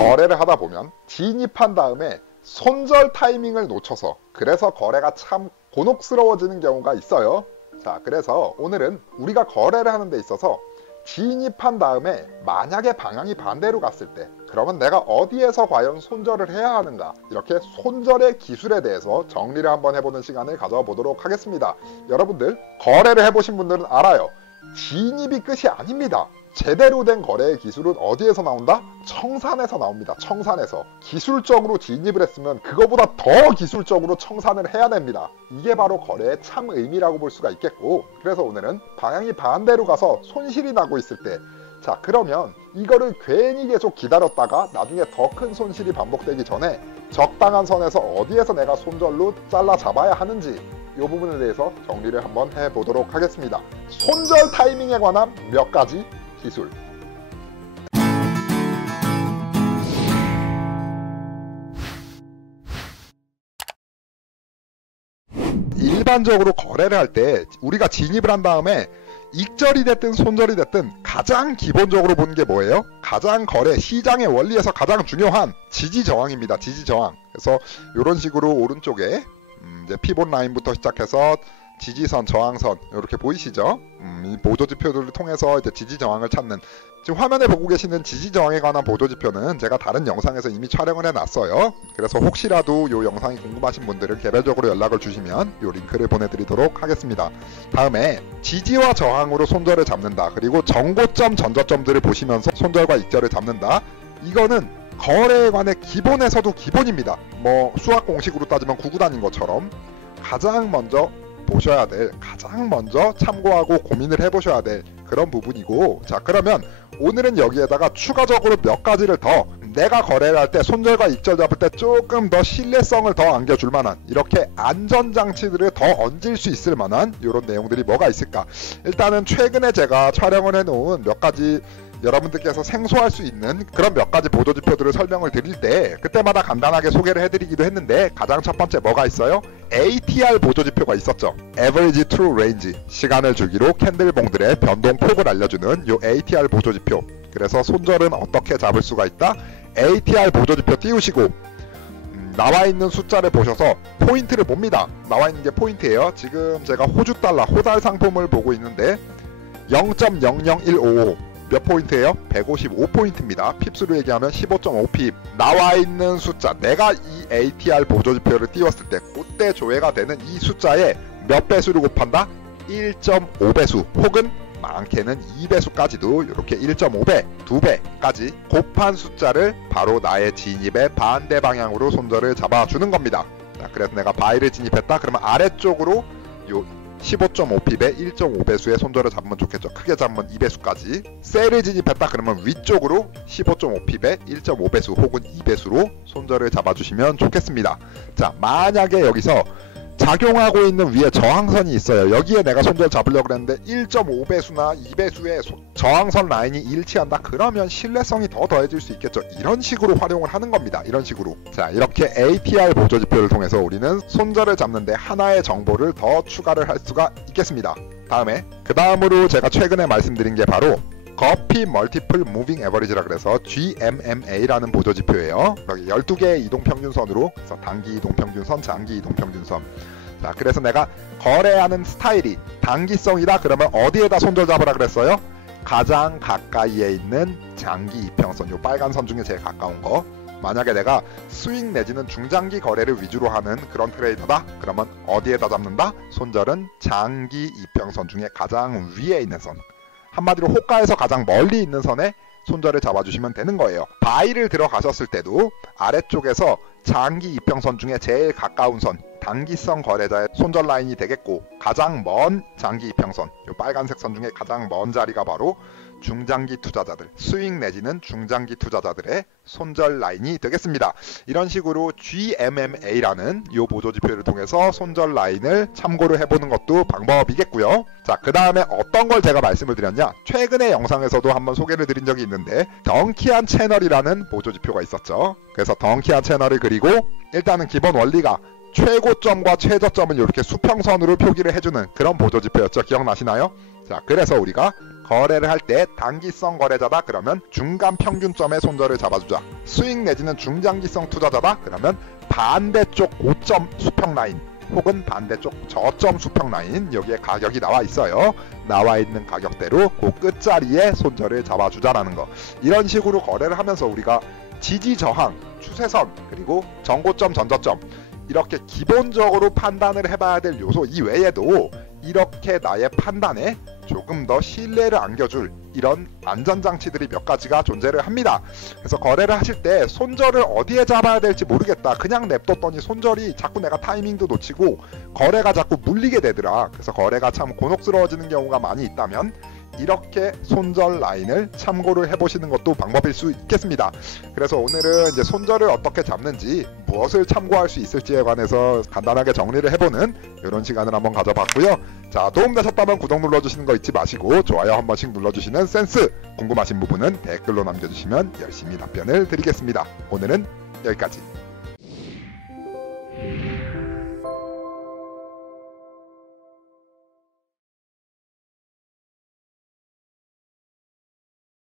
거래를 하다 보면 진입한 다음에 손절 타이밍을 놓쳐서 그래서 거래가 참 곤혹스러워지는 경우가 있어요. 자, 그래서 오늘은 우리가 거래를 하는 데 있어서 진입한 다음에 만약에 방향이 반대로 갔을 때 그러면 내가 어디에서 과연 손절을 해야 하는가, 이렇게 손절의 기술에 대해서 정리를 한번 해보는 시간을 가져보도록 하겠습니다. 여러분들 거래를 해보신 분들은 알아요. 진입이 끝이 아닙니다. 제대로 된 거래의 기술은 어디에서 나온다? 청산에서 나옵니다. 청산에서. 기술적으로 진입을 했으면 그거보다 더 기술적으로 청산을 해야 됩니다. 이게 바로 거래의 참 의미라고 볼 수가 있겠고, 그래서 오늘은 방향이 반대로 가서 손실이 나고 있을 때, 자 그러면 이거를 괜히 계속 기다렸다가 나중에 더 큰 손실이 반복되기 전에 적당한 선에서 어디에서 내가 손절로 잘라 잡아야 하는지, 이 부분에 대해서 정리를 한번 해보도록 하겠습니다. 손절 타이밍에 관한 몇 가지 기술. 일반적으로 거래를 할 때 우리가 진입을 한 다음에 익절이 됐든 손절이 됐든 가장 기본적으로 보는 게 뭐예요? 가장 거래 시장의 원리에서 가장 중요한 지지 저항입니다. 지지 저항. 그래서 이런 식으로 오른쪽에 이제 피봇 라인부터 시작해서 지지선, 저항선 이렇게 보이시죠? 이 보조지표들을 통해서 이제 지지 저항을 찾는, 지금 화면에 보고 계시는 지지 저항에 관한 보조지표는 제가 다른 영상에서 이미 촬영을 해놨어요. 그래서 혹시라도 이 영상이 궁금하신 분들은 개별적으로 연락을 주시면 이 링크를 보내드리도록 하겠습니다. 다음에 지지와 저항으로 손절을 잡는다, 그리고 정고점, 전저점들을 보시면서 손절과 익절을 잡는다. 이거는 거래에 관해 기본에서도 기본입니다. 뭐 수학 공식으로 따지면 구구단인 것처럼 가장 먼저 보셔야 될, 가장 먼저 참고하고 고민을 해보셔야 될 그런 부분이고, 자 그러면 오늘은 여기에다가 추가적으로 몇 가지를 더, 내가 거래를 할 때 손절과 익절 잡을 때 조금 더 신뢰성을 더 안겨줄 만한, 이렇게 안전장치들을 더 얹을 수 있을 만한 이런 내용들이 뭐가 있을까. 일단은 최근에 제가 촬영을 해놓은 몇 가지, 여러분들께서 생소할 수 있는 그런 몇 가지 보조지표들을 설명을 드릴 때 그때마다 간단하게 소개를 해드리기도 했는데, 가장 첫 번째 뭐가 있어요? ATR 보조지표가 있었죠. Average True Range, 시간을 주기로 캔들봉들의 변동폭을 알려주는 요 ATR 보조지표. 그래서 손절은 어떻게 잡을 수가 있다? ATR 보조지표 띄우시고 나와 있는 숫자를 보셔서 포인트를 봅니다. 나와 있는 게 포인트예요. 지금 제가 호주 달러 호달 상품을 보고 있는데 0.00155 몇 포인트예요? 155포인트입니다. 핍수로 얘기하면 15.5핍. 나와 있는 숫자, 내가 이 ATR 보조지표를 띄웠을 때 그때 조회가 되는 이 숫자에 몇 배수를 곱한다? 1.5배수 혹은 많게는 2배수까지도 이렇게 1.5배, 2배까지 곱한 숫자를 바로 나의 진입의 반대 방향으로 손절을 잡아주는 겁니다. 자, 그래서 내가 바이를 진입했다 그러면 아래쪽으로 요 15.5핍에 1.5배수의 손절을 잡으면 좋겠죠. 크게 잡으면 2배수까지. 셀을 진입했다 그러면 위쪽으로 15.5핍에 1.5배수 혹은 2배수로 손절을 잡아주시면 좋겠습니다. 자, 만약에 여기서 작용하고 있는 위에 저항선이 있어요. 여기에 내가 손절 잡으려고 했는데 1.5배수나 2배수의 저항선 라인이 일치한다. 그러면 신뢰성이 더 더해질 수 있겠죠. 이런 식으로 활용을 하는 겁니다. 이런 식으로. 자, 이렇게 ATR 보조지표를 통해서 우리는 손절을 잡는데 하나의 정보를 더 추가를 할 수가 있겠습니다. 그 다음으로 제가 최근에 말씀드린 게 바로 거피 멀티플 무빙 에버리지라 그래서 GMMA라는 보조지표예요. 여기 12개의 이동평균선으로, 그래서 단기 이동평균선, 장기 이동평균선. 자, 그래서 내가 거래하는 스타일이 단기성이다 그러면 어디에다 손절 잡으라 그랬어요? 가장 가까이에 있는 장기 이평선, 요 빨간 선 중에 제일 가까운 거. 만약에 내가 스윙 내지는 중장기 거래를 위주로 하는 그런 트레이더다 그러면 어디에다 잡는다? 손절은 장기 이평선 중에 가장 위에 있는 선, 한마디로 호가에서 가장 멀리 있는 선에 손절을 잡아주시면 되는 거예요. 바이를 들어가셨을 때도 아래쪽에서 장기 이평선 중에 제일 가까운 선, 단기성 거래자의 손절 라인이 되겠고, 가장 먼 장기 이평선, 이 빨간색 선 중에 가장 먼 자리가 바로 중장기 투자자들, 스윙 내지는 중장기 투자자들의 손절 라인이 되겠습니다. 이런 식으로 GMMA라는 이 보조지표를 통해서 손절 라인을 참고를 해보는 것도 방법이겠고요. 자, 그 다음에 어떤 걸 제가 말씀을 드렸냐, 최근에 영상에서도 한번 소개를 드린 적이 있는데 덩키한 채널이라는 보조지표가 있었죠. 그래서 덩키한 채널을 그리고 일단은 기본 원리가 최고점과 최저점을 이렇게 수평선으로 표기를 해주는 그런 보조지표였죠. 기억나시나요? 자, 그래서 우리가 거래를 할 때 단기성 거래자다 그러면 중간 평균점의 손절을 잡아주자. 수익 내지는 중장기성 투자자다 그러면 반대쪽 고점 수평 라인 혹은 반대쪽 저점 수평 라인, 여기에 가격이 나와 있어요. 나와 있는 가격대로 그 끝자리에 손절을 잡아주자라는 거. 이런 식으로 거래를 하면서 우리가 지지 저항, 추세선, 그리고 전고점, 전저점, 이렇게 기본적으로 판단을 해봐야 될 요소 이외에도 이렇게 나의 판단에 조금 더 신뢰를 안겨줄 이런 안전장치들이 몇 가지가 존재를 합니다. 그래서 거래를 하실 때 손절을 어디에 잡아야 될지 모르겠다, 그냥 냅뒀더니 손절이 자꾸 내가 타이밍도 놓치고 거래가 자꾸 물리게 되더라. 그래서 거래가 참 곤혹스러워지는 경우가 많이 있다면 이렇게 손절 라인을 참고를 해보시는 것도 방법일 수 있겠습니다. 그래서 오늘은 이제 손절을 어떻게 잡는지, 무엇을 참고할 수 있을지에 관해서 간단하게 정리를 해보는 이런 시간을 한번 가져봤고요. 자, 도움되셨다면 구독 눌러주시는 거 잊지 마시고 좋아요 한 번씩 눌러주시는 센스, 궁금하신 부분은 댓글로 남겨주시면 열심히 답변을 드리겠습니다. 오늘은 여기까지.